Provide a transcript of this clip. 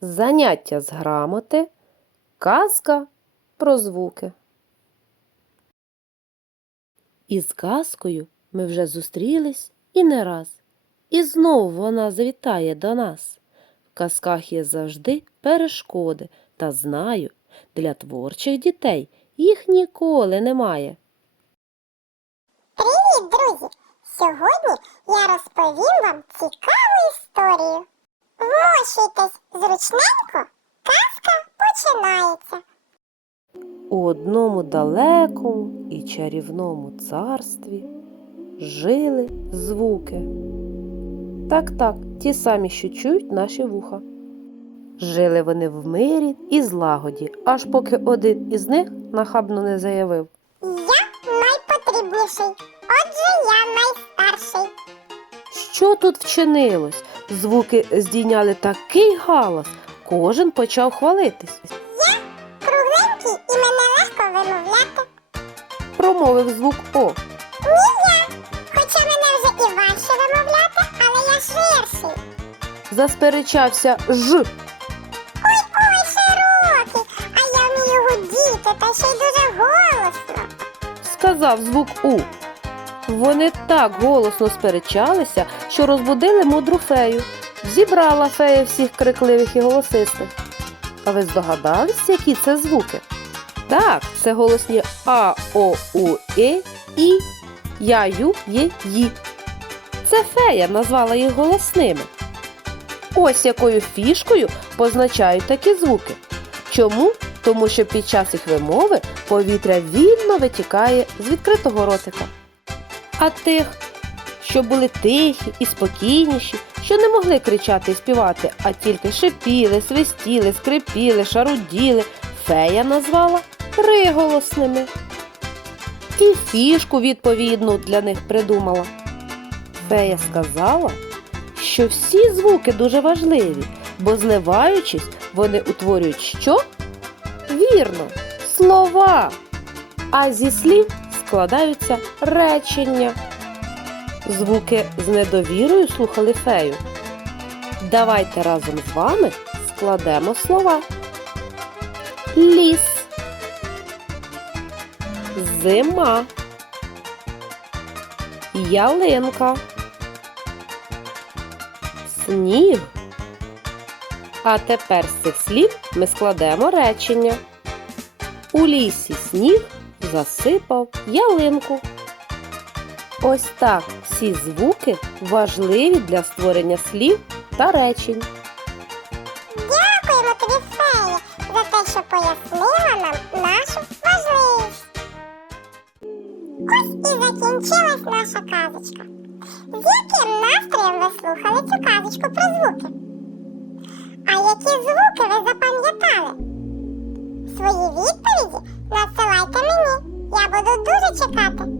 Заняття з грамоти. Казка про звуки. Із казкою ми вже зустрілись і не раз. І знов вона завітає до нас. В казках є завжди перешкоди, та знаю, для творчих дітей їх ніколи немає. Привіт, друзі! Сьогодні я Вмощуйтесь казка починається. У одному далекому і чарівному царстві жили звуки. Так, так, ті самі, що чують наші вуха. Жили вони в мирі і злагоді, аж поки один із них нахабно не заявив. Я найпотрібніший, отже, я найстарший. Що тут вчинилось? Звуки здійняли такий галас, кожен почав хвалитись. Я Кругленький і мене легко вимовляти. Промовив звук О. Ні я. Хоча мене вже і важче вимовляти, але я ширший. Засперечався Ж. Ой, ой, широкий, а я вмію гудіти, та ще й дуже голосно. сказав звук У. Вони так голосно сперечалися, що розбудили мудру фею. Зібрала фея всіх крикливих і голосистих. А ви здогадались, які це звуки? Так, це голосні А, О, У, Е, І, Я, Ю, Є, Ї. Це фея назвала їх голосними. Ось якою фішкою позначають такі звуки. Чому? Тому що під час їх вимови повітря вільно витікає з відкритого ротика. А тих, що були тихі і спокійніші, що не могли кричати і співати, а тільки шипіли, свистіли, скрипіли, шаруділи, фея назвала приголосними. І фішку відповідну для них придумала. Фея сказала, що всі звуки дуже важливі, бо зливаючись, вони утворюють що? Вірно, слова. А зі слів складаються речення. Звуки з недовірою слухали фею. Давайте разом з вами складемо слова. Ліс. Зима. Ялинка. Сніг. А тепер з цих слів ми складемо речення. У лісі сніг засипав ялинку. Ось так всі звуки важливі для створення слів та речень. Дякуємо тобі, фея, за те, що пояснила нам нашу важливість. Ось і закінчилась наша казочка. З яким настроєм ви слухали цю казочку про звуки? А які звуки ви запам'ятали? Свої відповіді chocada.